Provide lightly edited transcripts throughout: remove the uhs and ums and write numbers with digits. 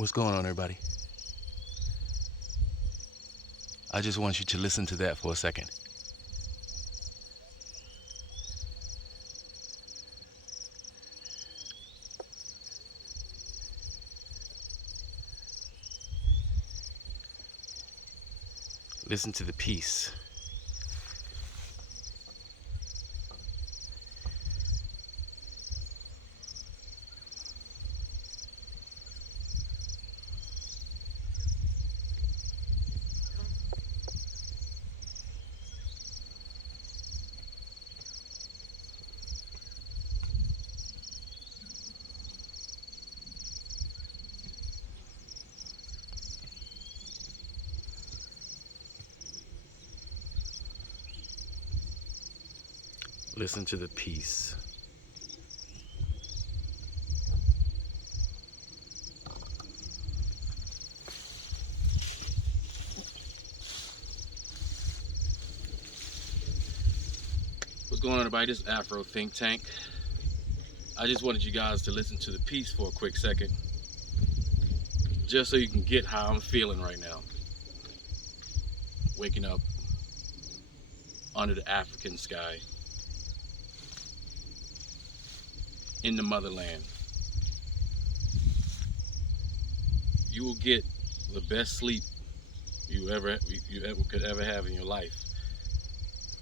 What's going on, everybody? I just want you to listen to that for a second. Listen to the peace. Listen to the peace. What's going on, everybody? This is Afro Think Tank. I just wanted you guys to listen to the peace for a quick second, just so you can get how I'm feeling right now. Waking up under the African sky in the motherland. You will get the best sleep you could ever have in your life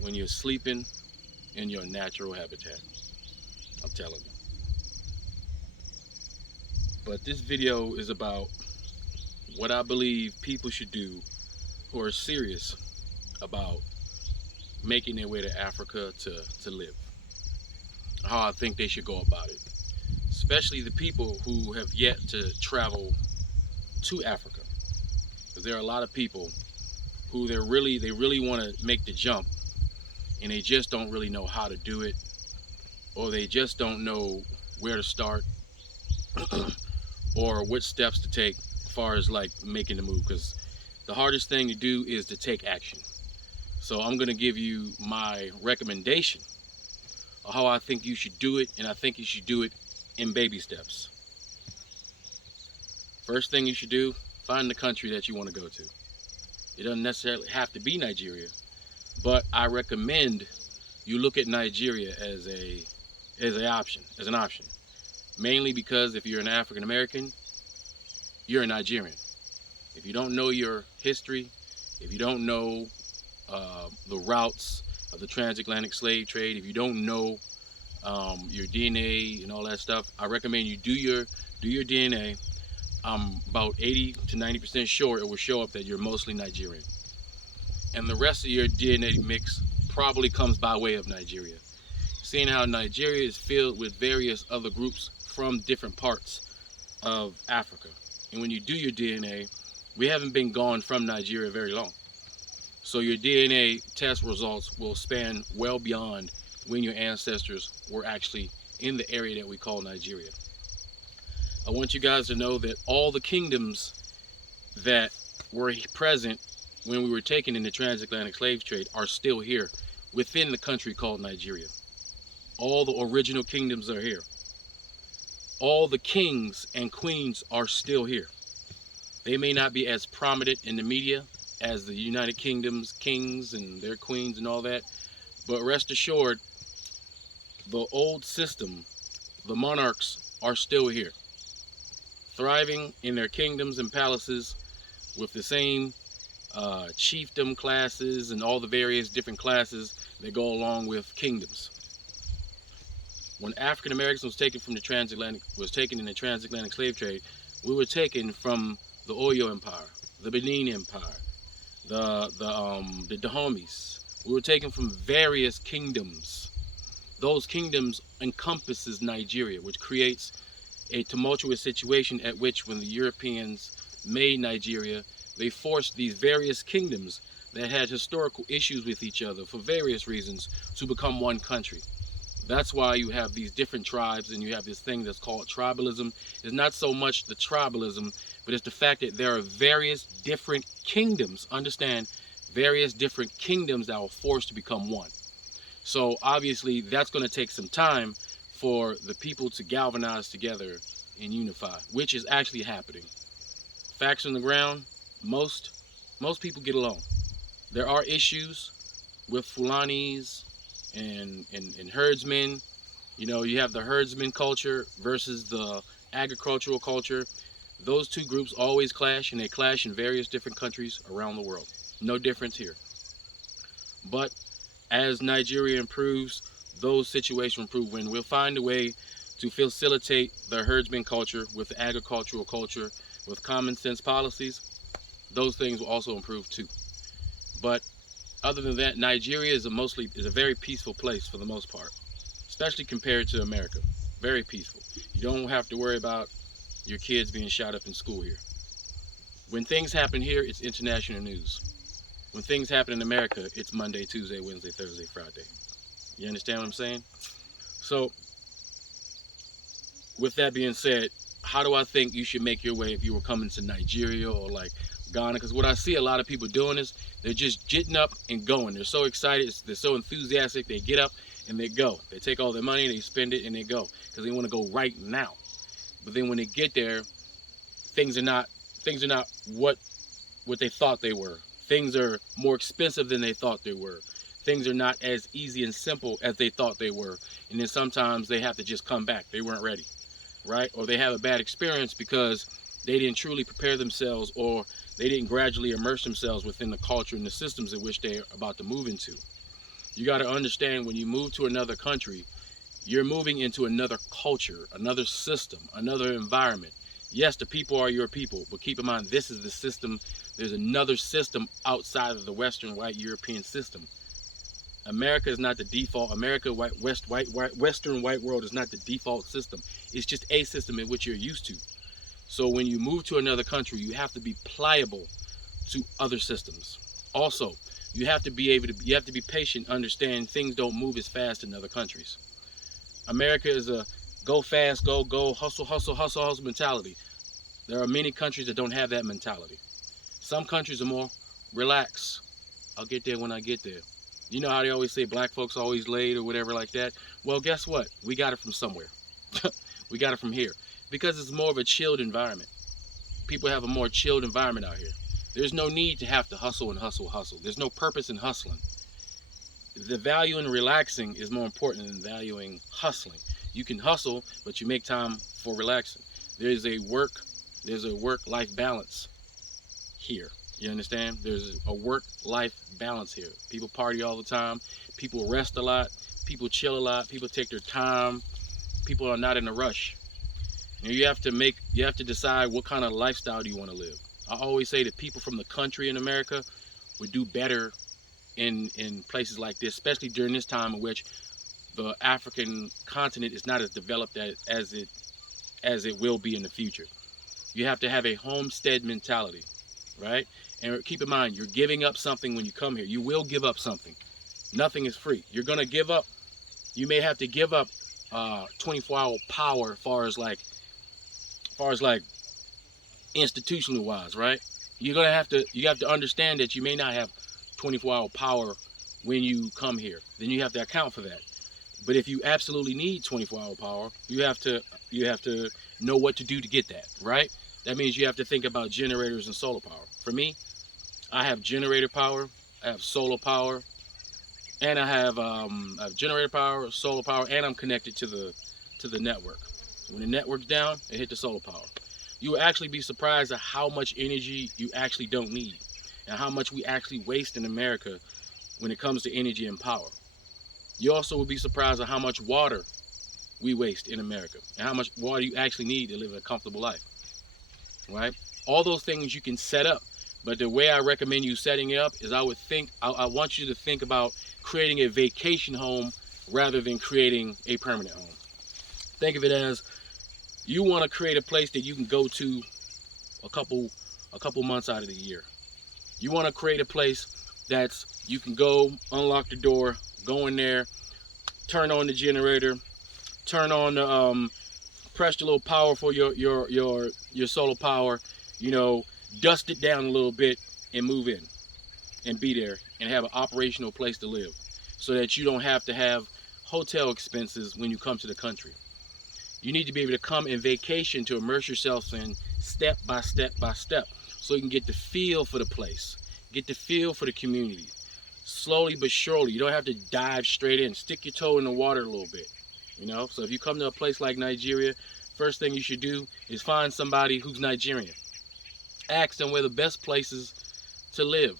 when you're sleeping in your natural habitat. I'm telling you. But this video is about what I believe people should do who are serious about making their way to Africa to live. How I think they should go about it. Especially the people who have yet to travel to Africa. Because there are a lot of people who they really want to make the jump, and they just don't really know how to do it, or they just don't know where to start or what steps to take as far as like making the move, because the hardest thing to do is to take action. So I'm going to give you my recommendation of how I think you should do it, and I think you should do it in baby steps. First thing you should do, find the country that you want to go to. It doesn't necessarily have to be Nigeria, but I recommend you look at Nigeria as an option. Mainly because if you're an African American, you're a Nigerian. If you don't know your history, if you don't know the routes of the transatlantic slave trade, if you don't know your DNA and all that stuff, I recommend you do your DNA. I'm about 80 to 90% sure it will show up that you're mostly Nigerian. And the rest of your DNA mix probably comes by way of Nigeria. Seeing how Nigeria is filled with various other groups from different parts of Africa. And when you do your DNA, we haven't been gone from Nigeria very long. So your DNA test results will span well beyond when your ancestors were actually in the area that we call Nigeria. I want you guys to know that all the kingdoms that were present when we were taken in the transatlantic slave trade are still here within the country called Nigeria. All the original kingdoms are here. All the kings and queens are still here. They may not be as prominent in the media as the United Kingdom's kings and their queens and all that, but rest assured, the old system, the monarchs are still here, thriving in their kingdoms and palaces with the same chiefdom classes and all the various different classes that go along with kingdoms. When African Americans was taken in the transatlantic slave trade, we were taken from the Oyo Empire, the Benin Empire, the Dahomis. We were taken from various kingdoms. Those kingdoms encompasses Nigeria, which creates a tumultuous situation at which when the Europeans made Nigeria, they forced these various kingdoms that had historical issues with each other for various reasons to become one country. That's why you have these different tribes and you have this thing that's called tribalism. It's not so much the tribalism, but it's the fact that there are various different kingdoms, understand, various different kingdoms that were forced to become one. So obviously that's going to take some time for the people to galvanize together and unify, which is actually happening. facts on the ground, most people get along. There are issues with Fulanis and herdsmen. You know, you have the herdsman culture versus the agricultural culture. Those two groups always clash, and they clash in various different countries around the world. No difference here. But as Nigeria improves, those situations improve. When we'll find a way to facilitate the herdsman culture with the agricultural culture, with common sense policies, those things will also improve too. But other than that, Nigeria is a very peaceful place for the most part, especially compared to America. Very peaceful. You don't have to worry about your kids being shot up in school here. When things happen here, it's international news. When things happen in America, it's Monday, Tuesday, Wednesday, Thursday, Friday. You understand what I'm saying? So, with that being said, how do I think you should make your way if you were coming to Nigeria or like Ghana? Because what I see a lot of people doing is they're just jitting up and going. They're so excited, they're so enthusiastic, they get up and they go. They take all their money, they spend it, and they go because they want to go right now. But then when they get there, things are not what they thought they were. Things are more expensive than they thought they were. Things are not as easy and simple as they thought they were. And then sometimes they have to just come back. They weren't ready, right? Or they have a bad experience because they didn't truly prepare themselves, or they didn't gradually immerse themselves within the culture and the systems in which they're about to move into. You got to understand, when you move to another country, you're moving into another culture, another system, another environment. Yes, the people are your people, but keep in mind, this is the system. There's another system outside of the Western white European system. America is not the default. Western white world is not the default system. It's just a system in which you're used to. So when you move to another country, you have to be pliable to other systems. Also, you have to be patient, understand things don't move as fast in other countries. America is a go fast, go, hustle mentality. There are many countries that don't have that mentality. Some countries are more relax. I'll get there when I get there. You know how they always say black folks always late or whatever like that? Well, guess what? We got it from somewhere. We got it from here. Because it's more of a chilled environment. People have a more chilled environment out here. There's no need to have to hustle. There's no purpose in hustling. The value in relaxing is more important than valuing hustling. You can hustle, but you make time for relaxing. There's a work-life balance here. You understand? There's a work-life balance here. People party all the time. People rest a lot. People chill a lot. People take their time. People are not in a rush. And you have to decide what kind of lifestyle do you want to live. I always say that people from the country in America would do better in places like this, especially during this time in which the African continent is not as developed as it will be in the future. You have to have a homestead mentality, right? And keep in mind, you're giving up something when you come here. You will give up something. Nothing is free. You're gonna give up. You may have to give up 24-hour power, as far as like institutional wise, right? You have to understand that you may not have 24-hour power when you come here. Then you have to account for that. But if you absolutely need 24-hour power, you have to know what to do to get that, right? That means you have to think about generators and solar power. For me, I have generator power, I have solar power, and I have generator power, solar power, and I'm connected to the network. So when the network's down, it hit the solar power. You will actually be surprised at how much energy you actually don't need, and how much we actually waste in America when it comes to energy and power. You also will be surprised at how much water we waste in America, and how much water you actually need to live a comfortable life, right? All those things you can set up, but the way I recommend you setting it up is I want you to think about creating a vacation home rather than creating a permanent home. Think of it as you want to create a place that you can go to a couple months out of the year. You want to create a place that's you can go, unlock the door, go in there, turn on the generator, turn on the press the little power for your solar power, dust it down a little bit and move in and be there and have an operational place to live, so that you don't have to have hotel expenses when you come to the country. You need to be able to come and vacation to immerse yourself in step by step by step, so you can get the feel for the place, get the feel for the community. Slowly but surely. You don't have to dive straight in. Stick your toe in the water a little bit. So if you come to a place like Nigeria, first thing you should do is find somebody who's Nigerian. Ask them where the best places to live.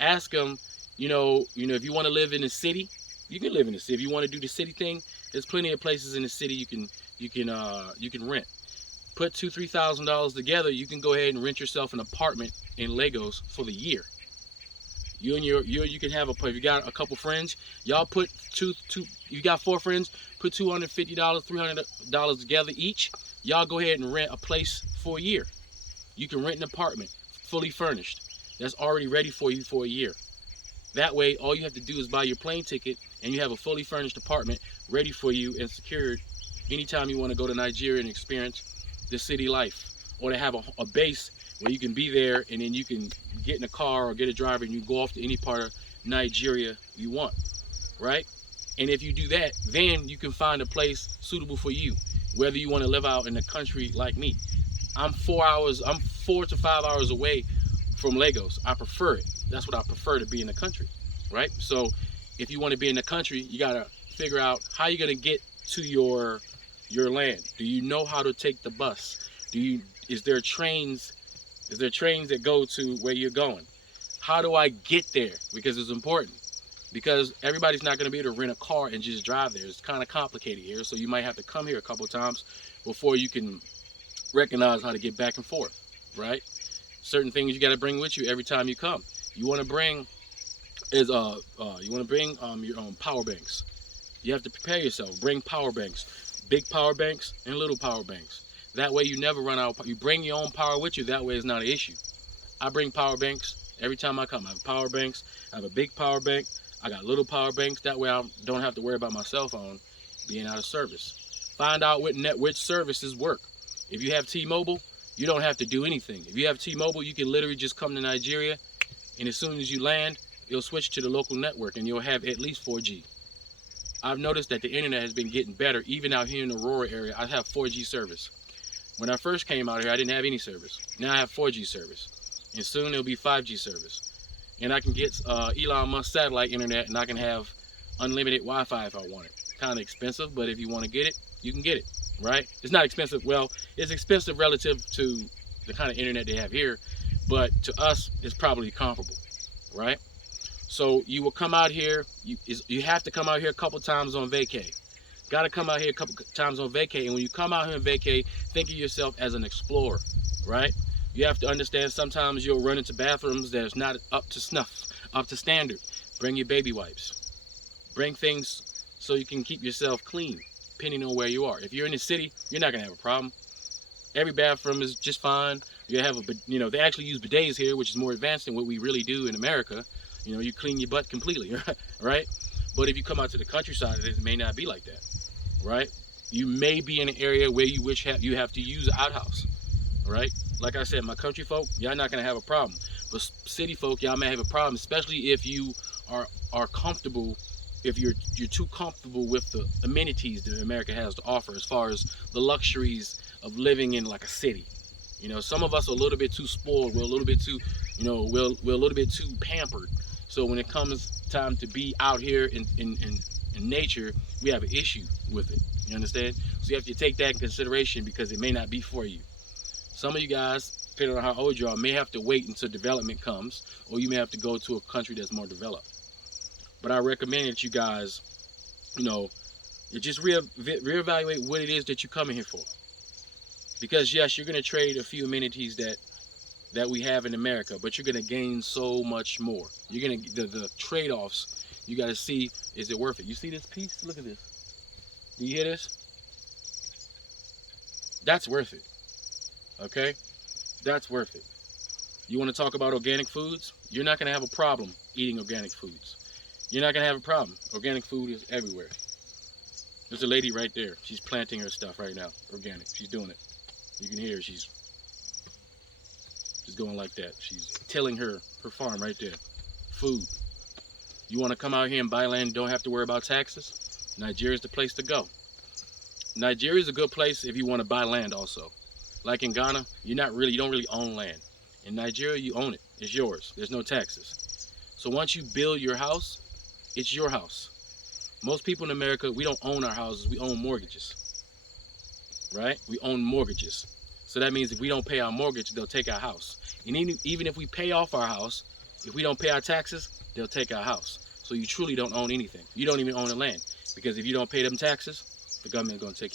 Ask them, if you want to live in the city, you can live in the city. If you want to do the city thing, there's plenty of places in the city you can rent. Put $2,000-$3,000 together. You can go ahead and rent yourself an apartment in Lagos for the year. You can have if you got a couple friends, y'all put you got 4 friends, put $250, $300 together each. Y'all go ahead and rent a place for a year. You can rent an apartment, fully furnished, that's already ready for you for a year. That way, all you have to do is buy your plane ticket, and you have a fully furnished apartment ready for you and secured anytime you want to go to Nigeria and experience the city life, or to have a base where you can be there, and then you can get in a car or get a driver and you go off to any part of Nigeria you want, right? And if you do that, then you can find a place suitable for you, whether you want to live out in the country like me. I'm 4 to 5 hours away from Lagos. I prefer it. That's what I prefer, to be in the country, right? So if you want to be in the country, you got to figure out how you're going to get to your land. Do you know how to take the bus? Is there trains that go to where you're going? How do I get there? Because it's important. Because everybody's not going to be able to rent a car and just drive there. It's kind of complicated here, so you might have to come here a couple of times before you can recognize how to get back and forth, right? Certain things you got to bring with you every time you come. You want to bring your own power banks. You have to prepare yourself. Bring power banks, big power banks and little power banks. That way you never run out. You bring your own power with you. That way it's not an issue. I bring power banks every time I come. I have power banks. I have a big power bank. I got little power banks. That way I don't have to worry about my cell phone being out of service. Find out which services work. If you have T-Mobile, you don't have to do anything. If you have T-Mobile, you can literally just come to Nigeria, and as soon as you land, you'll switch to the local network and you'll have at least 4G. I've noticed that the internet has been getting better. Even out here in the rural area, I have 4G service. When I first came out here, I didn't have any service. Now I have 4G service, and soon it'll be 5G service. And I can get Elon Musk satellite internet, and I can have unlimited Wi-Fi if I want it. Kind of expensive, but if you want to get it, you can get it, right? It's not expensive. Well, it's expensive relative to the kind of internet they have here, but to us, it's probably comparable, right? So you will come out here. You have to come out here a couple times on vacay. Got to come out here a couple times on vacay. And when you come out here on vacay, think of yourself as an explorer, right? You have to understand sometimes you'll run into bathrooms that's not up to snuff, up to standard. Bring your baby wipes. Bring things so you can keep yourself clean, depending on where you are. If you're in the city, you're not going to have a problem. Every bathroom is just fine. You have they actually use bidets here, which is more advanced than what we really do in America. You clean your butt completely, right? But if you come out to the countryside, it may not be like that, right? You may be in an area where you have to use an outhouse, right? Like I said, my country folk, y'all not gonna have a problem. But city folk, y'all may have a problem, especially if you are comfortable, if you're too comfortable with the amenities that America has to offer, as far as the luxuries of living in like a city. Some of us are a little bit too spoiled. We're a little bit too, we're a little bit too pampered. So when it comes time to be out here in nature, we have an issue with it. You understand? So you have to take that in consideration, because it may not be for you. Some of you guys, depending on how old you are, may have to wait until development comes, or you may have to go to a country that's more developed. But I recommend that you guys, you just reevaluate what it is that you're coming here for. Because yes, you're going to trade a few amenities that we have in America, but you're going to gain so much more. You're going to the trade-offs. You got to see, is it worth it? You see this piece? Look at this. Do you hear this? That's worth it. Okay? That's worth it. You want to talk about organic foods? You're not going to have a problem eating organic foods. You're not going to have a problem. Organic food is everywhere. There's a lady right there. She's planting her stuff right now. Organic. She's doing it. You can hear her. She's going like that. She's tilling her farm right there. Food. You want to come out here and buy land and don't have to worry about taxes? Nigeria's the place to go. Nigeria is a good place if you want to buy land also. Like in Ghana, you don't really own land. In Nigeria, you own it. It's yours. There's no taxes. So once you build your house, it's your house. Most people in America, we don't own our houses. We own mortgages, right? We own mortgages. So that means if we don't pay our mortgage, they'll take our house. And even if we pay off our house, if we don't pay our taxes, they'll take our house. So you truly don't own anything. You don't even own the land, because if you don't pay them taxes, the government's gonna take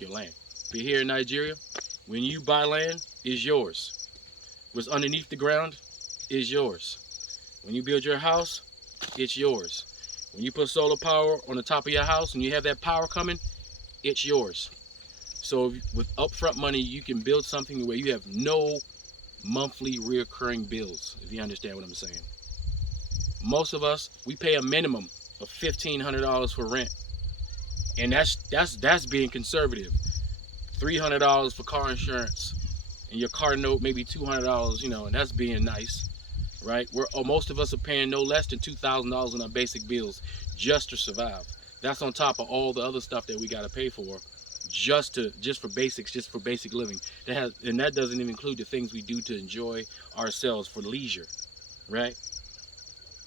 your land. But here in Nigeria, when you buy land, it's yours. What's underneath the ground is yours. When you build your house, it's yours. When you put solar power on the top of your house and you have that power coming, it's yours. So with upfront money, you can build something where you have no monthly recurring bills, if you understand what I'm saying. Most of us, we pay a minimum of $1,500 for rent. And that's being conservative. $300 for car insurance, and your car note maybe $200, and that's being nice, right? Most of us are paying no less than $2,000 on our basic bills just to survive. That's on top of all the other stuff that we got to pay for, just for basic living. And that doesn't even include the things we do to enjoy ourselves for leisure, right?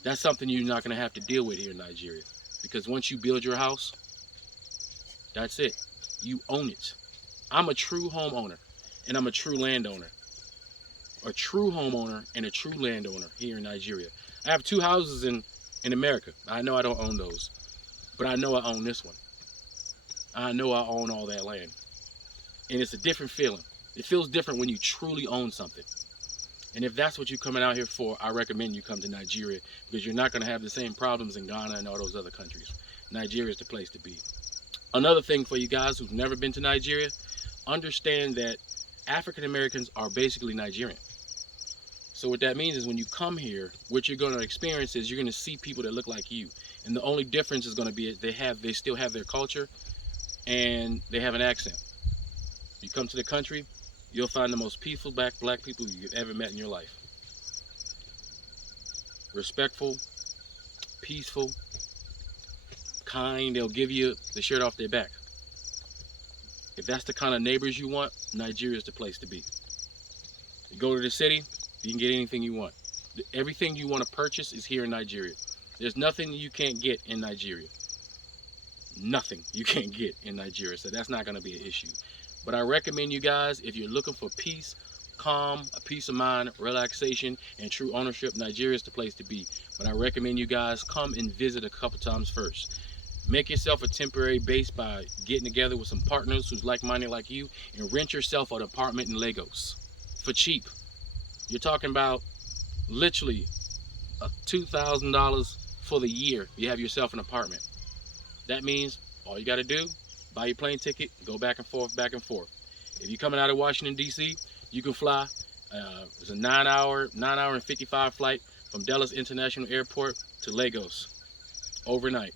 That's something you're not going to have to deal with here in Nigeria, because once you build your house, that's it. You own it. I'm a true homeowner, and I'm a true landowner. A true homeowner and a true landowner here in Nigeria. I have 2 houses in America. I know I don't own those, but I know I own this one. I know I own all that land. And it's a different feeling. It feels different when you truly own something. And if that's what you're coming out here for, I recommend you come to Nigeria, because you're not going to have the same problems in Ghana and all those other countries. Nigeria is the place to be. Another thing for you guys who've never been to Nigeria, understand that African Americans are basically Nigerian. So what that means is when you come here, what you're going to experience is you're going to see people that look like you. And the only difference is going to be they still have their culture and they have an accent. You come to the country, you'll find the most peaceful black people you've ever met in your life. Respectful, peaceful, kind. They'll give you the shirt off their back. If that's the kind of neighbors you want, Nigeria is the place to be. You go to the city, you can get anything you want. Everything you want to purchase is here in Nigeria. There's nothing you can't get in Nigeria. Nothing you can't get in Nigeria, so that's not going to be an issue. But I recommend you guys, if you're looking for peace, calm, a peace of mind, relaxation, and true ownership, Nigeria is the place to be. But I recommend you guys come and visit a couple times first. Make yourself a temporary base by getting together with some partners who's like-minded like you, and rent yourself an apartment in Lagos for cheap. You're talking about literally $2,000 for the year. You have yourself an apartment. That means all you got to do, buy your plane ticket, go back and forth, back and forth. If you're coming out of Washington, D.C., you can fly. It's a 9-hour and 55 flight from Dallas International Airport to Lagos overnight.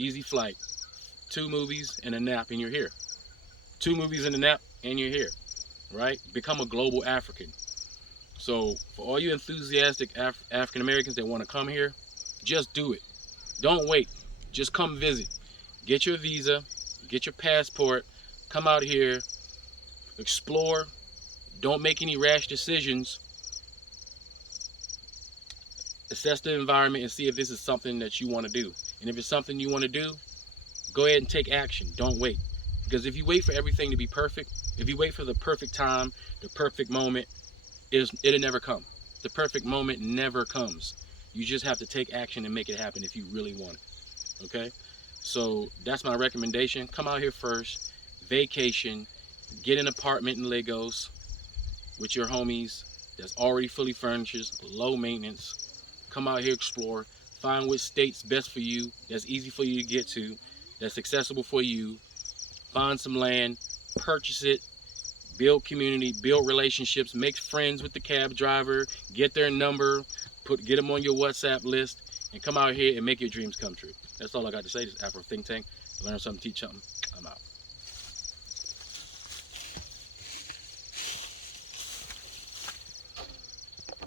Easy flight. 2 movies and a nap and you're here. 2 movies and a nap and you're here, right? Become a global African. So for all you enthusiastic African Americans that want to come here, just do it. Don't wait. Just come visit. Get your visa, get your passport, come out here, explore. Don't make any rash decisions. Assess the environment and see if this is something that you want to do. And if it's something you want to do, go ahead and take action. Don't wait. Because if you wait for everything to be perfect, if you wait for the perfect time, the perfect moment, it'll never come. The perfect moment never comes. You just have to take action and make it happen if you really want it. Okay? So that's my recommendation. Come out here first, vacation, get an apartment in Lagos with your homies that's already fully furnished, low maintenance. Come out here, explore. Find which state's best for you, that's easy for you to get to, that's accessible for you. Find some land, purchase it, build community, build relationships, make friends with the cab driver, get their number, get them on your WhatsApp list, and come out here and make your dreams come true. That's all I got to say. This is Afro Think Tank. Learn something, teach something. I'm out.